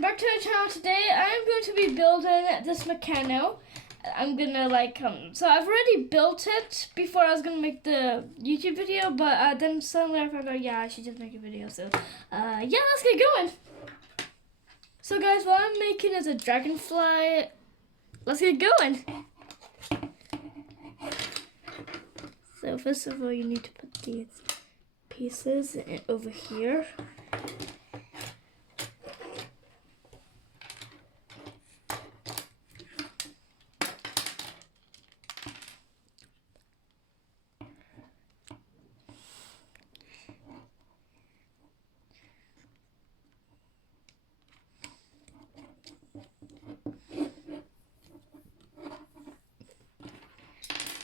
welcome back to our channel. Today I'm going to be building this Meccano. I'm gonna so I've already built it before I was gonna make the YouTube video, but then suddenly I found out, yeah, I should just make a video. So yeah, let's get going. So guys, what I'm making is a dragonfly. Let's get going. So first of all, you need to put these pieces over here.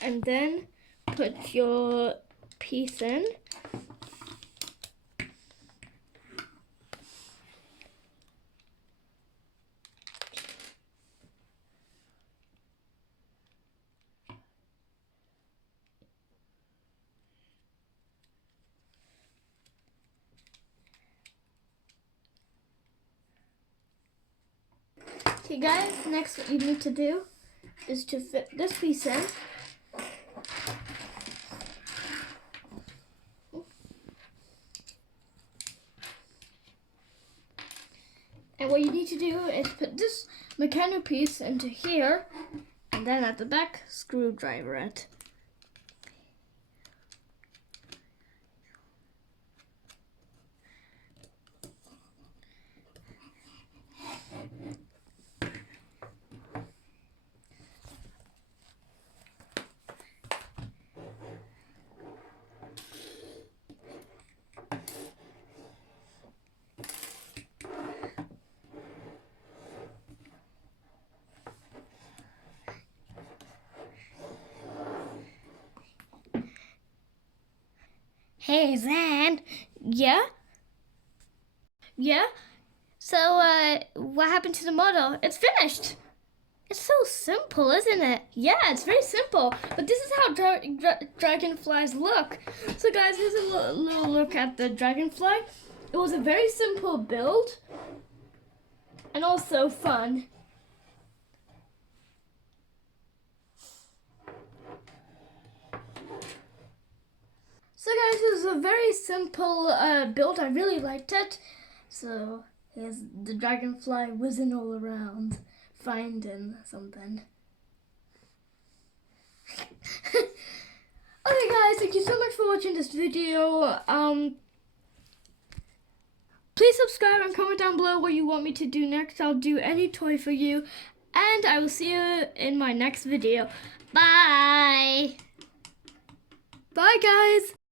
And then put your piece in. Okay guys, next what you need to do is to fit this piece in. And what you need to do is put this Meccano piece into here, and then at the back, screwdriver it. Hey, Zan. Yeah? Yeah? So, what happened to the model? It's finished. It's so simple, isn't it? Yeah, it's very simple. But this is how dragonflies look. So, guys, here's a little look at the dragonfly. It was a very simple build and also fun. So guys, it was a very simple build. I really liked it. So here's the dragonfly whizzing all around, finding something. Okay guys, thank you so much for watching this video. Please subscribe and comment down below what you want me to do next. I'll do any toy for you. And I will see you in my next video. Bye! Bye guys!